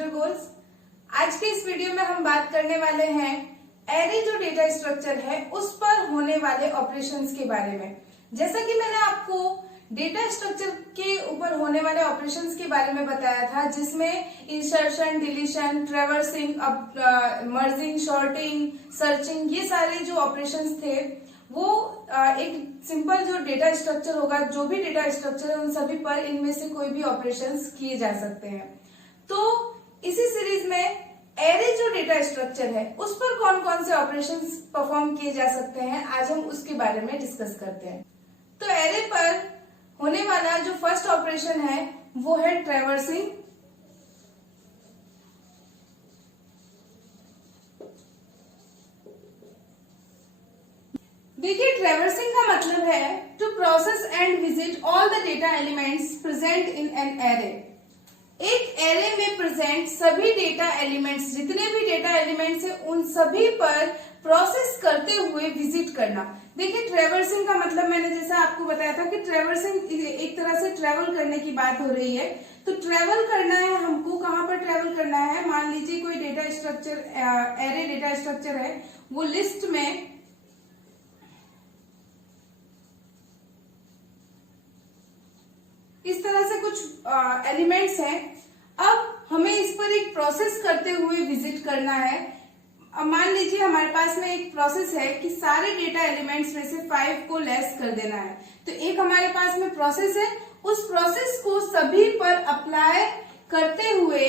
Computer goals. आज के इस वीडियो में हम बात करने वाले हैं एरे जो डेटा स्ट्रक्चर है उस पर होने वाले ऑपरेशंस के बारे में। जैसा कि मैंने आपको डेटा स्ट्रक्चर के ऊपर होने वाले ऑपरेशंस के बारे में बताया था, जिसमें insertion, deletion, traversing, merging, sorting, searching, ये सारे जो ऑपरेशंस थे वो एक सिंपल जो डेटा स्ट्रक्चर होगा, जो भी डेटा स्ट्रक्चर है उन सभी पर इनमें से कोई भी ऑपरेशंस किए जा सकते हैं। तो इसी सीरीज में एरे जो डेटा स्ट्रक्चर है उस पर कौन कौन से ऑपरेशंस परफॉर्म किए जा सकते हैं, आज हम उसके बारे में डिस्कस करते हैं। तो एरे पर होने वाला जो फर्स्ट ऑपरेशन है वो है ट्रैवर्सिंग। देखिए, ट्रैवर्सिंग का मतलब है to process and visit all the data elements present in an array. एक एरे में प्रेजेंट सभी डेटा एलिमेंट्स, जितने भी डेटा एलिमेंट्स हैं उन सभी पर प्रोसेस करते हुए विजिट करना। देखिए, ट्रैवर्सिंग का मतलब मैंने जैसा आपको बताया था कि ट्रैवर्सिंग एक तरह से ट्रेवल करने की बात हो रही है। तो ट्रेवल करना है हमको, कहाँ पर ट्रेवल करना है? मान लीजिए कोई data structure, array data structure है, वो लिस्ट में इस तरह से कुछ एलिमेंट्स हैं। अब हमें इस पर एक प्रोसेस करते हुए विजिट करना है। अब मान लीजिए हमारे पास में एक प्रोसेस है कि सारे डेटा एलिमेंट्स में से 5 को लेस कर देना है। तो एक हमारे पास में प्रोसेस है, उस प्रोसेस को सभी पर अप्लाई करते हुए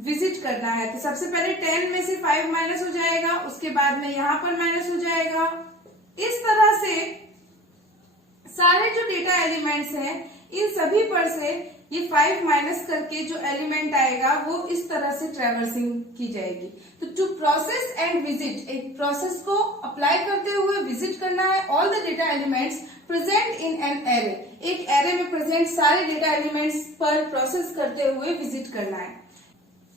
विजिट करना है। तो सबसे पहले 10 में से 5 माइनस हो जाएगा, उसके बाद में यहाँ पर माइनस हो जाएगा। इस तरह से सारे जो डेटा एलिमेंट्स हैं इन सभी पर से ये 5 माइनस करके जो एलिमेंट आएगा वो इस तरह से ट्रैवर्सिंग की जाएगी। तो टू प्रोसेस एंड विजिट, एक प्रोसेस को अप्लाई करते हुए विजिट करना है all the data elements present in an array. एक एरे में प्रेजेंट सारे डेटा एलिमेंट्स पर प्रोसेस करते हुए विजिट करना है।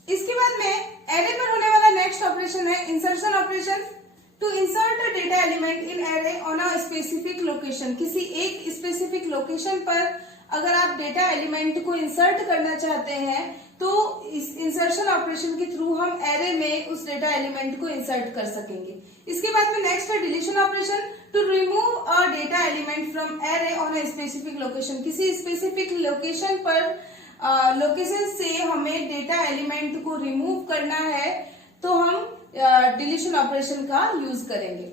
इसके बाद में एरे पर होने वाला नेक्स्ट ऑपरेशन है insertion operation. To insert a data element in array on a specific location. किसी एक स्पेसिफिक लोकेशन पर अगर आप डेटा एलिमेंट को इंसर्ट करना चाहते हैं तो इस इंसर्शन ऑपरेशन के थ्रू हम एरे में उस डेटा एलिमेंट को इंसर्ट कर सकेंगे। इसके बाद में नेक्स्ट है deletion operation. To remove a data element from array on a specific location. किसी स्पेसिफिक लोकेशन पर लोकेशन से हमें डेटा एलिमेंट को रिमूव करना है तो हम डिलीशन ऑपरेशन का यूज करेंगे।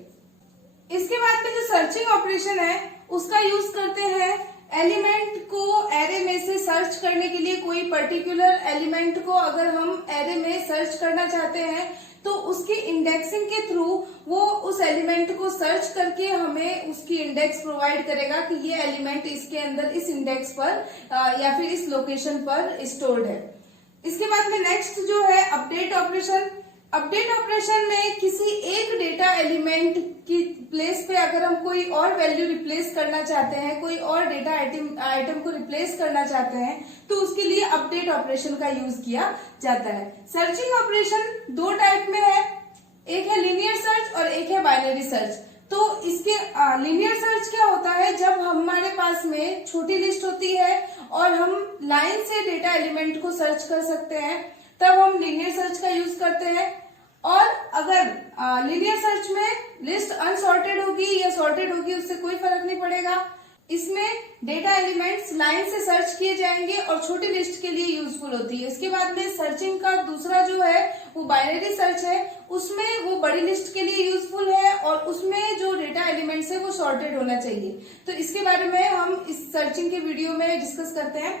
इसके बाद में जो सर्चिंग ऑपरेशन है उसका यूज करते हैं एलिमेंट को एरे में से सर्च करने के लिए। कोई पर्टिकुलर एलिमेंट को अगर हम एरे में सर्च करना चाहते हैं तो उसकी इंडेक्सिंग के थ्रू वो उस एलिमेंट को सर्च करके हमें उसकी इंडेक्स प्रोवाइड करेगा कि ये एलिमेंट इसके अंदर इस इंडेक्स पर या फिर इस लोकेशन पर स्टोर्ड है। इसके बाद में नेक्स्ट जो है अपडेट ऑपरेशन। अपडेट ऑपरेशन में किसी एक डेटा एलिमेंट की प्लेस पे अगर हम कोई और वैल्यू रिप्लेस करना चाहते हैं, कोई और डेटा आइटम को रिप्लेस करना चाहते हैं तो उसके लिए अपडेट ऑपरेशन का यूज किया जाता है। सर्चिंग ऑपरेशन 2 टाइप में है, एक है लीनियर सर्च और एक है बाइनरी सर्च। तो इसके लीनियर सर्च क्या होता है? जब हमारे पास में छोटी लिस्ट होती है और हम लाइन से डेटा एलिमेंट को सर्च कर सकते हैं तब हम लीनियर सर्च का यूज करते हैं। और अगर लीनियर सर्च में लिस्ट अनसॉर्टेड होगी या सॉर्टेड होगी उससे कोई फर्क नहीं पड़ेगा। इसमें डेटा एलिमेंट्स लाइन से सर्च किए जाएंगे और छोटी लिस्ट के लिए यूजफुल होती है। इसके बाद में सर्चिंग का दूसरा जो है वो बाइनरी सर्च है, उसमें वो बड़ी लिस्ट के लिए यूजफुल है और उसमें जो डेटा एलिमेंट्स है वो सॉर्टेड होना चाहिए। तो इसके बारे में हम इस सर्चिंग के वीडियो में डिस्कस करते हैं।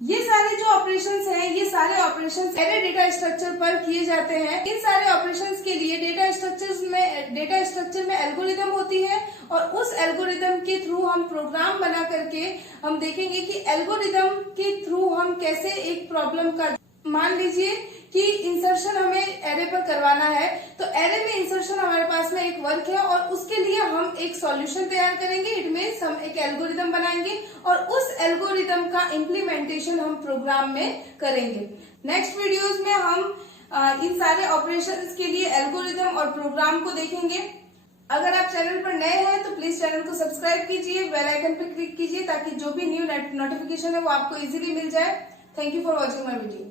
ये सारे जो ऑपरेशंस हैं, ये सारे ऑपरेशंस एरे डेटा स्ट्रक्चर पर किए जाते हैं। इन सारे ऑपरेशंस के लिए डेटा स्ट्रक्चर में एल्गोरिदम होती है और उस एल्गोरिदम के थ्रू हम प्रोग्राम बना करके हम देखेंगे कि एल्गोरिदम के थ्रू हम कैसे एक प्रॉब्लम का, मान लीजिए कि इंसर्शन हमें एरे पर करवाना है तो एरे में इंसर्शन हमारे पास में एक वर्क है और उसके लिए हम एक सॉल्यूशन तैयार करेंगे। इट मींस हम एक एल्गोरिदम बनाएंगे और उस एल्गोरिदम का इम्प्लीमेंटेशन हम प्रोग्राम में करेंगे। नेक्स्ट वीडियोस में हम इन सारे ऑपरेशंस के लिए एल्गोरिदम और प्रोग्राम को देखेंगे। अगर आप चैनल पर नए हैं तो प्लीज चैनल को सब्सक्राइब कीजिए, बेल आइकन पर क्लिक कीजिए ताकि जो भी न्यू नोटिफिकेशन है वो आपको इजीली मिल जाए। Thank you for watching my video.